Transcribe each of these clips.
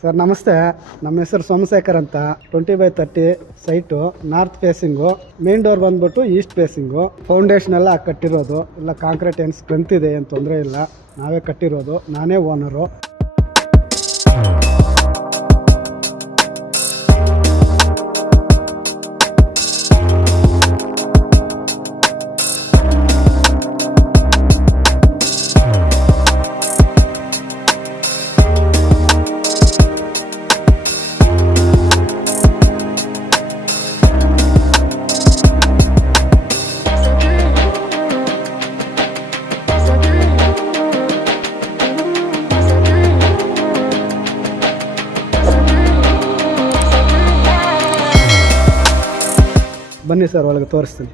Sir ನಮಸ್ತೆ. ನಮ್ಮ ಹೆಸರು ಸೋಮಶೇಖರ್ ಅಂತ. 20/30 site, north facing, main door ಬಂದ್ಬಿಟ್ಟು ಈಸ್ಟ್ ಫೇಸಿಂಗು. ಫೌಂಡೇಶನ್ ಎಲ್ಲ ಕಟ್ಟಿರೋದು, ಎಲ್ಲ ಕಾಂಕ್ರೀಟ್ ಏನು ಸ್ಟ್ರೆಂತ್ ಇದೆ, ಏನು ತೊಂದರೆ ಇಲ್ಲ. ನಾವೇ ಕಟ್ಟಿರೋದು, ನಾನೇ ಓನರು. ಬನ್ನಿ ಸರ್, ಒಳಗೆ ತೋರಿಸ್ತೀನಿ.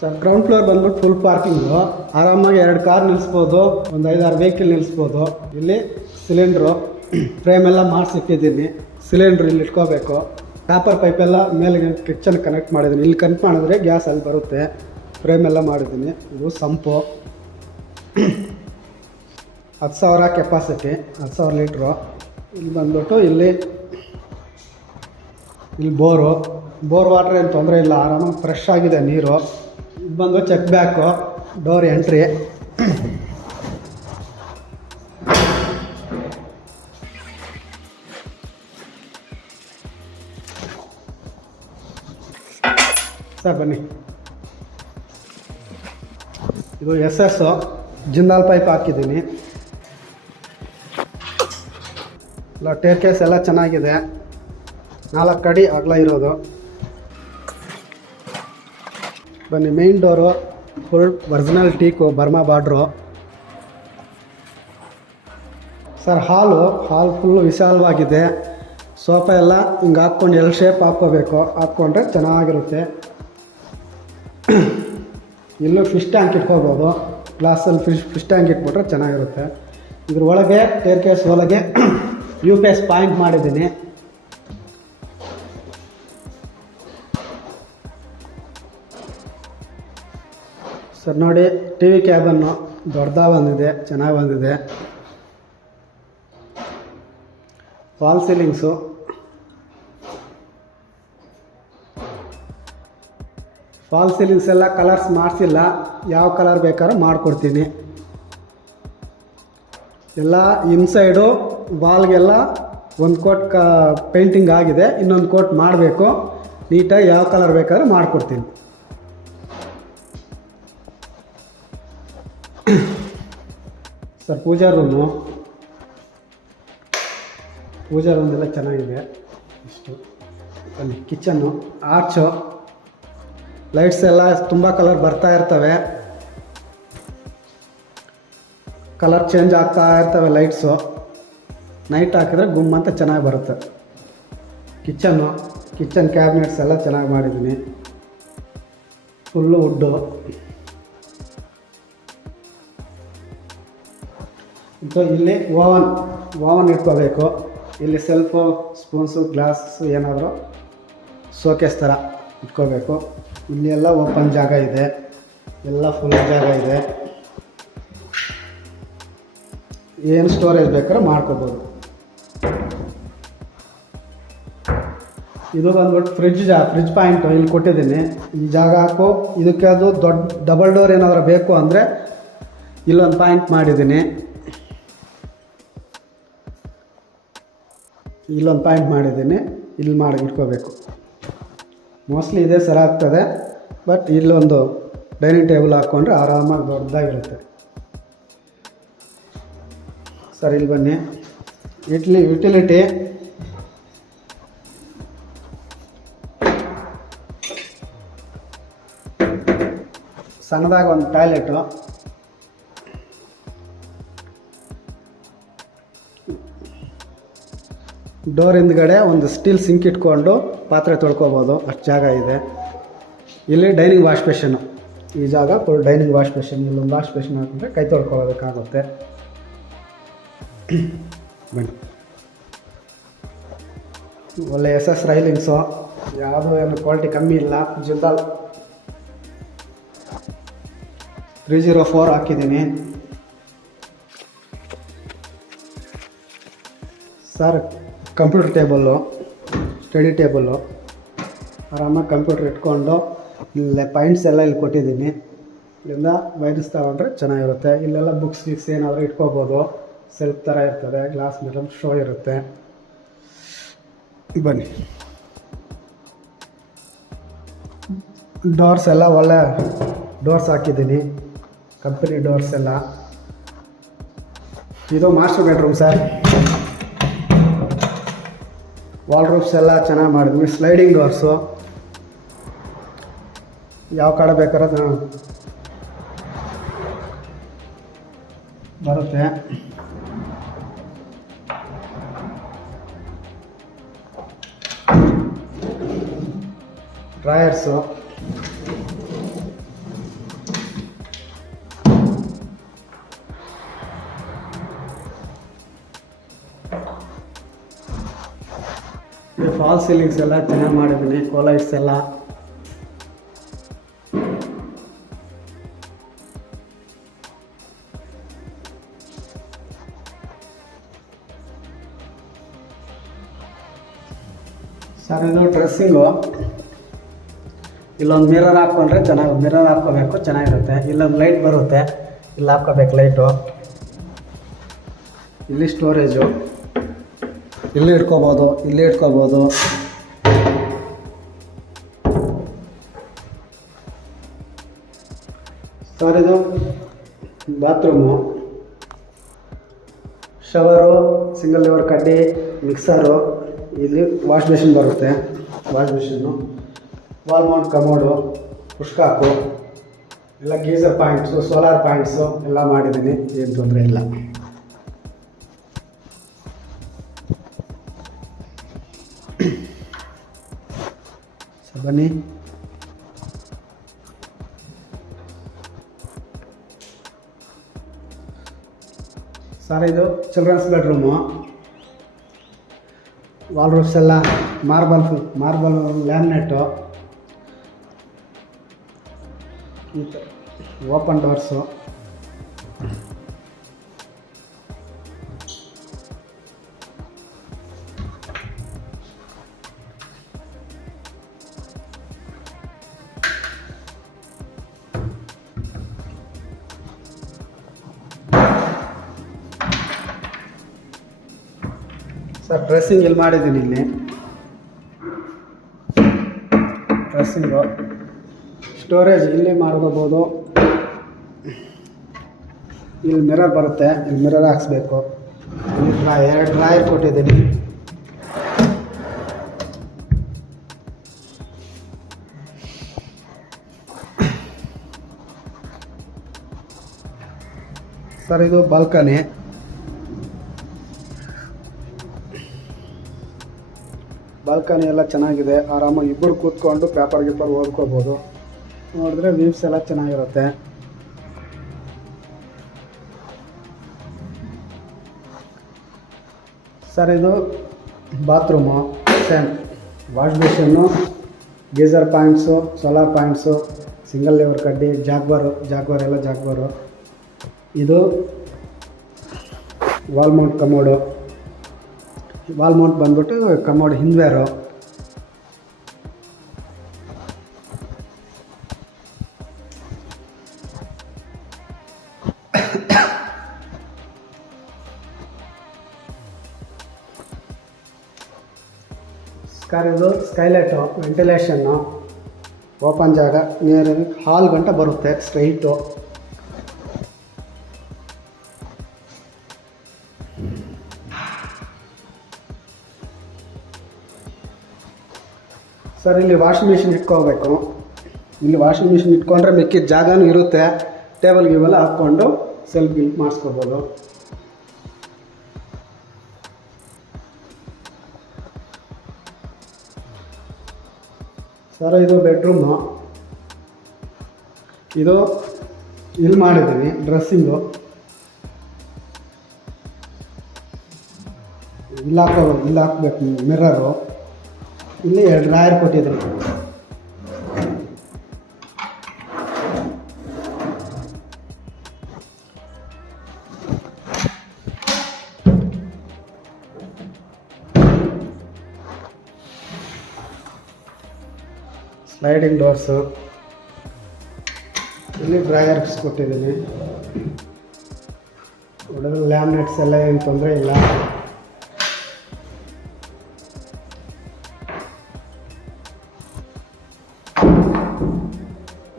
ಸರ್ ಗ್ರೌಂಡ್ ಫ್ಲೋರ್ ಬಂದ್ಬಿಟ್ಟು ಫುಲ್ ಪಾರ್ಕಿಂಗು. ಆರಾಮಾಗಿ 2 ಕಾರ್ ನಿಲ್ಲಿಸ್ಬೋದು, ಒಂದು 5-6 ವೆಹಿಕಲ್ ನಿಲ್ಲಿಸ್ಬೋದು. ಇಲ್ಲಿ ಸಿಲಿಂಡ್ರು ಫ್ರೇಮ್ ಎಲ್ಲ ಮಾಡಿಸಿಟ್ಟಿದ್ದೀನಿ. ಸಿಲಿಂಡ್ರ್ ಇಲ್ಲಿ ಇಟ್ಕೋಬೇಕು. ಕಾಪರ್ ಪೈಪೆಲ್ಲ ಮೇಲೆ ಕಿಚನ್ ಕನೆಕ್ಟ್ ಮಾಡಿದ್ದೀನಿ. ಇಲ್ಲಿ ಕನೆಕ್ಟ್ ಮಾಡಿದ್ರೆ ಗ್ಯಾಸ್ ಅಲ್ಲಿ ಬರುತ್ತೆ. ಫ್ರೇಮ್ ಎಲ್ಲ ಮಾಡಿದ್ದೀನಿ. ಇದು ಸಂಪು 10,000 ಕೆಪಾಸಿಟಿ, 10,000 ಲೀಟ್ರು. ಇಲ್ಲಿ ಬಂದ್ಬಿಟ್ಟು ಇಲ್ಲಿ ಬೋರ್ ವಾಟರ್ ಏನು ತೊಂದರೆ ಇಲ್ಲ, ಆರಾಮಾಗಿ ಫ್ರೆಶ್ ಆಗಿದೆ ನೀರು. ಇದು ಬಂದು check back, door entry. Sir ಬನ್ನಿ. ಇದು SS ಜಿಂದಾಲ್ ಪೈಪ್ ಹಾಕಿದ್ದೀನಿ. ಇಲ್ಲ ಟೇರ್ ಕೇಸ್ ಎಲ್ಲ ಚೆನ್ನಾಗಿದೆ. 4 ಅಡಿ ಅಗಲ ಇರೋದು. ಬನ್ನಿ, main door full original teak, Burma border. Sir hall full ವಿಶಾಲವಾಗಿದೆ. ಸೋಫಾ ಎಲ್ಲ ಹಿಂಗೆ ಹಾಕ್ಕೊಂಡು ಎಲ್ ಶೇಪ್ ಹಾಕ್ಕೋಬೇಕು, ಹಾಕ್ಕೊಂಡ್ರೆ ಚೆನ್ನಾಗಿರುತ್ತೆ. ಇಲ್ಲೂ ಫಿಶ್ ಟ್ಯಾಂಕ್ ಇಟ್ಕೋಬೋದು. ಗ್ಲಾಸಲ್ಲಿ ಫಿಶ್ ಟ್ಯಾಂಕ್ ಇಟ್ಬಿಟ್ರೆ ಚೆನ್ನಾಗಿರುತ್ತೆ. ಇದ್ರ ಒಳಗೆ ಟೇರ್ ಕೇಸ್ ಒಳಗೆ UPS ಪಾಯಿಂಟ್ ಮಾಡಿದ್ದೀನಿ. ಸರ್ ನೋಡಿ, TV ಕ್ಯಾಬನ್ನು ದೊಡ್ಡದಾಗಿ ಬಂದಿದೆ, ಚೆನ್ನಾಗಿ ಬಂದಿದೆ. ವಾಲ್ ಸೀಲಿಂಗ್ಸು ಎಲ್ಲ ಕಲರ್ಸ್ ಮಾಡಿಸಿಲ್ಲ. ಯಾವ ಕಲರ್ ಬೇಕಾದ್ರೂ ಮಾಡಿಕೊಡ್ತೀನಿ. ಎಲ್ಲ ಇನ್ಸೈಡು ವಾಲ್ಗೆಲ್ಲ ಒಂದು ಕೋಟ್ ಪೇಂಟಿಂಗ್ ಆಗಿದೆ, ಇನ್ನೊಂದು ಕೋಟ್ ಮಾಡಬೇಕು. ನೀಟಾಗಿ ಯಾವ ಕಲರ್ ಬೇಕಾದ್ರೂ ಮಾಡಿಕೊಡ್ತೀನಿ. ಸರ್ ಪೂಜಾ ರೂಮೆಲ್ಲ ಚೆನ್ನಾಗಿದೆ. ಇಷ್ಟು ಬನ್ನಿ. ಕಿಚನ್ನು, ಆರ್ಚು, ಲೈಟ್ಸ್ ಎಲ್ಲ ತುಂಬ ಕಲರ್ ಬರ್ತಾ ಇರ್ತವೆ. ಕಲರ್ ಚೇಂಜ್ ಆಗ್ತಾ ಇರ್ತವೆ ಲೈಟ್ಸು. ನೈಟ್ ಹಾಕಿದ್ರೆ ಗುಮ್ ಅಂತ ಚೆನ್ನಾಗಿ ಬರುತ್ತೆ. ಕಿಚನ್ ಕ್ಯಾಬಿನೆಟ್ಸ್ ಎಲ್ಲ ಚೆನ್ನಾಗಿ ಮಾಡಿದ್ದೀನಿ. Full wood. ಇಲ್ಲಿ ಓವನ್ ಇಟ್ಕೋಬೇಕು. ಇಲ್ಲಿ ಸೆಲ್ಫು, ಸ್ಪೂನ್ಸು, ಗ್ಲಾಸು ಏನಾದರೂ ಶೋಕೇಸ್ ಥರ ಇಟ್ಕೋಬೇಕು. ಇಲ್ಲಿ ಎಲ್ಲ ಓಪನ್ ಜಾಗ ಇದೆ, ಎಲ್ಲ ಫುಲ್ ಜಾಗ ಇದೆ. ಏನು ಸ್ಟೋರೇಜ್ ಬೇಕಾದ್ರೂ ಮಾಡ್ಕೋಬೋದು. ಇದು ಬಂದ್ಬಿಟ್ಟು ಫ್ರಿಜ್ ಪಾಯಿಂಟು ಇಲ್ಲಿ ಕೊಟ್ಟಿದ್ದೀನಿ. ಈ ಜಾಗ ಹಾಕು. ಇದಕ್ಕೆ ಅದು ದೊಡ್ಡ ಡಬಲ್ ಡೋರ್ ಏನಾದರೂ ಬೇಕು ಅಂದರೆ ಇಲ್ಲೊಂದು ಪಾಯಿಂಟ್ ಮಾಡಿದ್ದೀನಿ. ಇಲ್ಲಿ ಮಾಡಿ ಇಟ್ಕೋಬೇಕು. ಮೋಸ್ಟ್ಲಿ ಇದೇ ಸರ ಆಗ್ತದೆ, ಬಟ್ ಇಲ್ಲೊಂದು ಡೈನಿಂಗ್ ಟೇಬಲ್ ಹಾಕ್ಕೊಂಡ್ರೆ ಆರಾಮಾಗಿ ದೊಡ್ಡದಾಗಿರುತ್ತೆ. ಸರ್ ಇಲ್ಲಿ ಬನ್ನಿ. ಯುಟಿಲಿಟಿ ಸಣ್ಣದಾಗಿ ಒಂದು ಟಾಯ್ಲೆಟು. ಡೋರ್ ಹಿಂದ್ಗಡೆ ಒಂದು ಸ್ಟೀಲ್ ಸಿಂಕ್ ಇಟ್ಕೊಂಡು ಪಾತ್ರೆ ತೊಳ್ಕೊಬೋದು, ಅಷ್ಟು ಜಾಗ ಇದೆ. ಇಲ್ಲಿ ಡೈನಿಂಗ್ ವಾಶ್ ಬೇಷನ್ನು. ಈ ಜಾಗ ಫುಲ್ ಡೈನಿಂಗ್ ವಾಶ್ ಬೇಷನ್. ಇಲ್ಲೊಂದು ವಾಶ್ ಬೇಷನ್ ಹಾಕಿದ್ರೆ ಕೈ ತೊಳ್ಕೊಬೇಕಾಗುತ್ತೆ. ಬನ್ನಿ. ಒಳ್ಳೆ SS ರೈಲಿಂಗ್ಸು, ಯಾವುದೂ ಏನು ಕ್ವಾಲಿಟಿ ಕಮ್ಮಿ ಇಲ್ಲ. ಜಿಂದಾಲ್ 304 ಹಾಕಿದ್ದೀನಿ. Sir computer table, study table, ಆರಾಮಾಗಿ ಕಂಪ್ಯೂಟರ್ ಇಟ್ಕೊಂಡು ಇಲ್ಲೇ ಪಾಯಿಂಟ್ಸ್ ಎಲ್ಲ ಇಲ್ಲಿ ಕೊಟ್ಟಿದ್ದೀನಿ. ಇಲ್ಲಿಂದ ವೈರಸ್ ತಗೊಂಡ್ರೆ ಚೆನ್ನಾಗಿರುತ್ತೆ. ಇಲ್ಲೆಲ್ಲ ಬುಕ್ಸ್ ಗಿಕ್ಸ್ ಏನಾದರೂ ಇಟ್ಕೋಬೋದು. ಸೆಲ್ಫ್ ಥರ ಇರ್ತದೆ, ಗ್ಲಾಸ್ ಮಿರರ್ ಶೋ ಇರುತ್ತೆ. ಬನ್ನಿ. ಡೋರ್ಸ್ ಎಲ್ಲ ಒಳ್ಳೆ ಡೋರ್ಸ್ ಹಾಕಿದ್ದೀನಿ, ಕಂಪನಿ ಡೋರ್ಸ್ ಎಲ್ಲ. ಇದು master bedroom sir. Wall roofs ಎಲ್ಲ ಚೆನ್ನಾಗಿ ಮಾಡಿದ್ವಿ. ಸ್ಲೈಡಿಂಗ್ ಡೋರ್ಸು, ಯಾವ ಕಡೆ ಬೇಕಾದ್ರೆ ಬರುತ್ತೆ. ಡ್ರಾಯರ್ಸು, ಫಾಲ್ ಸೀಲಿಂಗ್ಸ್ ಎಲ್ಲ ಚೆನ್ನಾಗಿ ಮಾಡಿದ್ದೀನಿ. ಕೋಲೈಟ್ಸ್ ಎಲ್ಲ ಸರ್. ಇದು ಡ್ರೆಸ್ಸಿಂಗು. ಇಲ್ಲೊಂದು ಮಿರರ್ ಹಾಕ್ಕೊಂಡ್ರೆ ಚೆನ್ನಾಗಿ, ಮಿರರ್ ಹಾಕ್ಕೋಬೇಕು, ಚೆನ್ನಾಗಿರುತ್ತೆ. ಇಲ್ಲೊಂದು ಲೈಟ್ ಬರುತ್ತೆ, ಇಲ್ಲಿ ಹಾಕ್ಕೋಬೇಕು ಲೈಟು. ಇಲ್ಲಿ ಸ್ಟೋರೇಜು, ಇಲ್ಲಿ ಇಟ್ಕೋಬೋದು, ಇಲ್ಲಿ ಇಟ್ಕೋಬೋದು. ಸರ್ ಇದು ಬಾತ್ರೂಮು, ಶವರು, ಸಿಂಗಲ್ ಲಿವರ್ ಕಡ್ಡಿ, ಮಿಕ್ಸರು. ಇಲ್ಲಿ ವಾಶ್ ಬೇಸಿನ್ ಬರುತ್ತೆ, wash basin, wall mount commode, ಪುಷ್ಕಾಕು ಎಲ್ಲ, ಗೀಸರ್ ಪಾಯಿಂಟ್ಸು, ಸೋಲಾರ್ ಪಾಯಿಂಟ್ಸು ಎಲ್ಲ ಮಾಡಿದ್ದೀನಿ. ಏನು ತೊಂದರೆ ಇಲ್ಲ. ಬನ್ನಿ. ಸರ್ ಇದು ಚಿಲ್ಡ್ರನ್ಸ್ ಬೆಡ್ರೂಮು. ವಾಲ್ ರೂಫ್ಸ್ ಎಲ್ಲ marble laminate, open doors. Sir dressing ಇಲ್ಲಿ ಮಾಡಿದ್ದೀನಿ. ಇಲ್ಲಿ ಡ್ರೆಸ್ಸಿಂಗು, ಸ್ಟೋರೇಜ್ ಇಲ್ಲಿ ಮಾಡ್ಕೋಬೋದು. ಇಲ್ಲಿ ಮಿರರ್ ಬರುತ್ತೆ, ಇಲ್ಲಿ ಮಿರರ್ ಹಾಕ್ಸ್ಬೇಕು. ಇಲ್ಲಿ ಎರಡು ಡ್ರಾಯರ್ ಕೊಟ್ಟಿದ್ದೀನಿ. ಸರ್ ಇದು ಬಾಲ್ಕನಿ. ಬಾಲ್ಕನಿ ಎಲ್ಲ ಚೆನ್ನಾಗಿದೆ. ಆರಾಮಾಗಿ ಇಬ್ಬರು ಕೂತ್ಕೊಂಡು ಪೇಪರ್ ಗೀಪರ್ ಓದ್ಕೋಬೋದು. ನೋಡಿದ್ರೆ ವ್ಯೂಸ್ ಎಲ್ಲ ಚೆನ್ನಾಗಿರುತ್ತೆ. ಸರ್ ಇದು bathroom, same wash basin, geyser points, solar points, single lever ಕಡ್ಡಿ, ಜಾಗ್ವಾರ್ ಎಲ್ಲ ಜಾಗ್ವಾರು. ಇದು wall mount commode. Wall Mount ಬಂದ್ಬಿಟ್ಟು ಕಮೋಡ್ ಹಿಂದ್ವೇರು. ಇದು ಸ್ಕೈಲೈಟು, ವೆಂಟಿಲೇಷನ್ನು, ಓಪನ್ ಜಾಗ, ನಿಯರ್ ಹಾಲ್ ಗಂಟ ಬರುತ್ತೆ ಸ್ಟ್ರೈಟು. ಸರ್ ಇಲ್ಲಿ ವಾಷಿಂಗ್ ಮಿಷಿನ್ ಇಟ್ಕೋಬೇಕು. ಇಲ್ಲಿ ವಾಷಿಂಗ್ ಮಿಷಿನ್ ಇಟ್ಕೊಂಡ್ರೆ ಮಿಕ್ಕಿದ ಜಾಗನೂ ಇರುತ್ತೆ. ಟೇಬಲ್ ಗೀಬಲ್ ಹಾಕ್ಕೊಂಡು ಸೆಲ್ಫ್ ಗಿಲ್ಪ್ ಮಾಡಿಸ್ಕೋಬೋದು. ಸರ್ ಇದು ಬೆಡ್ರೂಮು. ಇದು ಇಲ್ಲಿ ಮಾಡಿದ್ದೀನಿ ಡ್ರೆಸ್ಸಿಂಗು. ಇಲ್ಲಿ ಹಾಕೋಬೇಕು, ಇಲ್ಲಿ ಹಾಕ್ಬೇಕು ಮಿರರು. ಇಲ್ಲಿ ಎರಡು ಡ್ರಾಯರ್ ಕೊಟ್ಟಿದ್ದೀನಿ. ಸ್ಲೈಡಿಂಗ್ ಡೋರ್ಸು, ಇಲ್ಲಿ ಡ್ರಾಯರ್ಸ್ ಕೊಟ್ಟಿದ್ದೀನಿ. ಒಳಗಡೆ ಲ್ಯಾಮಿನೇಟ್ಸ್ ಎಲ್ಲ ಏನು ತೊಂದರೆ ಇಲ್ಲ.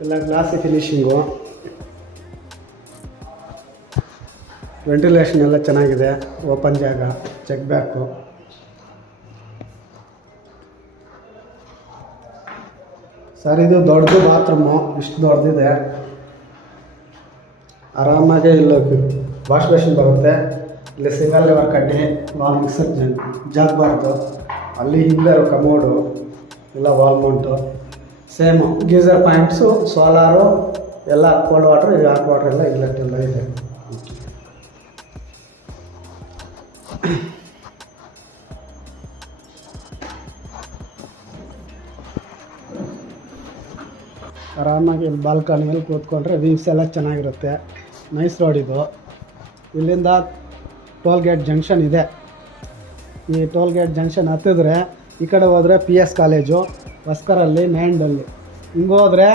ಎಲ್ಲ ಗ್ಲಾಸಿ ಫಿನಿಶಿಂಗು, ವೆಂಟಿಲೇಷನ್ ಎಲ್ಲ ಚೆನ್ನಾಗಿದೆ. ಓಪನ್ ಜಾಗ, ಚೆಕ್ ಬ್ಯಾಕು. ಸರ್ ಇದು ದೊಡ್ಡದು ಬಾತ್ರೂಮು, ಇಷ್ಟು ದೊಡ್ಡದಿದೆ. ಆರಾಮಾಗಿ ಇಲ್ಲಿ ವಾಶ್ ಬೇಸಿನ್ ಬರುತ್ತೆ. ಇಲ್ಲಿ ಸಿಂಗಲ್ ಲೆವರ್ ಕಡ್ಡಿ, ವಾಲ್ ಮಿಕ್ಸರ್ ಜಾಗಬಾರ್ದು. ಅಲ್ಲಿ ಹಿಂದೆ ಕಮೋಡು, ಎಲ್ಲ wall mount same. Geyser points, solar ಎಲ್ಲ ಕೋಲ್ಡ್ ವಾಟ್ರ್, ಹಾಟ್ ವಾಟ್ರ್ ಎಲ್ಲ ಇನ್ಲೆಟ್ ಎಲ್ಲ ಇದೆ. ಆರಾಮಾಗಿ ಇಲ್ಲಿ ಬಾಲ್ಕನಿಯಲ್ಲಿ ಕೂತ್ಕೊಂಡ್ರೆ ವ್ಯೂಸ್ ಎಲ್ಲ ಚೆನ್ನಾಗಿರುತ್ತೆ. ನೈಸ್ ರೋಡ್ ಇದು. ಇಲ್ಲಿಂದ ಟೋಲ್ ಗೇಟ್ ಜಂಕ್ಷನ್ ಇದೆ. ಈ ಟೋಲ್ ಗೇಟ್ ಜಂಕ್ಷನ್ ಹತ್ತಿದ್ರೆ ಈ ಕಡೆ ಹೋದರೆ PS ಕಾಲೇಜು, ಹೊಸ್ಕರಲ್ಲಿ, ನ್ಯಾಂಡಲ್ಲಿ. ಹಿಂಗೆ ಹೋದರೆ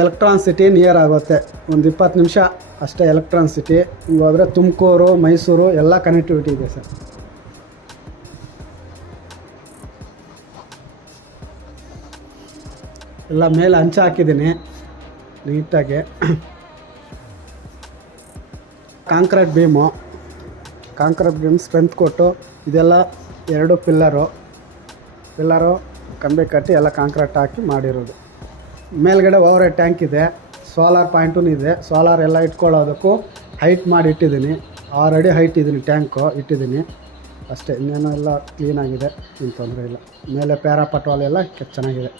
ಎಲೆಕ್ಟ್ರಾನ್ ಸಿಟಿ ನಿಯರ್ ಆಗುತ್ತೆ. ಒಂದು 20 ನಿಮಿಷ ಅಷ್ಟೇ ಎಲೆಕ್ಟ್ರಾನ್ ಸಿಟಿ. ಹಿಂಗೆ ಹೋದರೆ ತುಮಕೂರು, ಮೈಸೂರು ಎಲ್ಲ ಕನೆಕ್ಟಿವಿಟಿ ಇದೆ ಸರ್. ಎಲ್ಲ ಮೇಲೆ ಹಂಚು ಹಾಕಿದ್ದೀನಿ ನೀಟಾಗಿ. ಕಾಂಕ್ರೀಟ್ ಬೀಮು ಸ್ಟ್ರೆಂತ್ ಕೊಟ್ಟು ಇದೆಲ್ಲ 2 ಪಿಲ್ಲರು ಕಂಬಿ ಕಟ್ಟಿ ಎಲ್ಲ ಕಾಂಕ್ರೀಟ್ ಹಾಕಿ ಮಾಡಿರೋದು. ಮೇಲ್ಗಡೆ ಓವರ್ ಹೆಡ್ ಟ್ಯಾಂಕ್ ಇದೆ. ಸೋಲಾರ್ ಪಾಯಿಂಟೂ ಇದೆ. ಸೋಲಾರ್ ಎಲ್ಲ ಇಟ್ಕೊಳ್ಳೋದಕ್ಕೂ ಹೈಟ್ ಮಾಡಿ ಇಟ್ಟಿದ್ದೀನಿ. 6 ಅಡಿ ಹೈಟ್ ಟ್ಯಾಂಕು ಇಟ್ಟಿದ್ದೀನಿ ಅಷ್ಟೇ. ಇನ್ನೇನು ಎಲ್ಲ ಕ್ಲೀನಾಗಿದೆ, ಏನು ತೊಂದರೆ ಇಲ್ಲ. ಮೇಲೆ ಪ್ಯಾರಾಪಟ್ವಾಲ್ ಎಲ್ಲ ಚೆನ್ನಾಗಿದೆ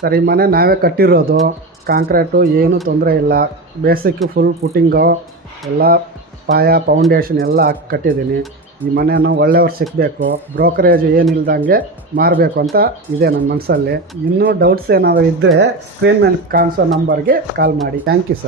ಸರ್. ಈ ಮನೆ ನಾವೇ ಕಟ್ಟಿರೋದು. ಕಾಂಕ್ರೀಟು ಏನೂ ತೊಂದರೆ ಇಲ್ಲ. ಬೇಸಿಕ್ಕು ಫುಲ್ ಪುಟ್ಟಿಂಗು ಎಲ್ಲ ಪಾಯ ಫೌಂಡೇಶನ್ ಎಲ್ಲ ಹಾಕಿ ಕಟ್ಟಿದ್ದೀನಿ. ಈ ಮನೆಯನ್ನು ಒಳ್ಳೆಯವ್ರು ಸಿಕ್ಕಬೇಕು, ಬ್ರೋಕರೇಜ್ ಏನಿಲ್ದಂಗೆ ಮಾರಬೇಕು ಅಂತ ಇದೆ ನನ್ನ ಮನಸ್ಸಲ್ಲಿ. ಇನ್ನೂ ಡೌಟ್ಸ್ ಏನಾದರೂ ಇದ್ದರೆ ಸ್ಕ್ರೀನ್ ಮೇಲೆ ಕಾಣಿಸೋ ನಂಬರ್ಗೆ ಕಾಲ್ ಮಾಡಿ. Thank you sir.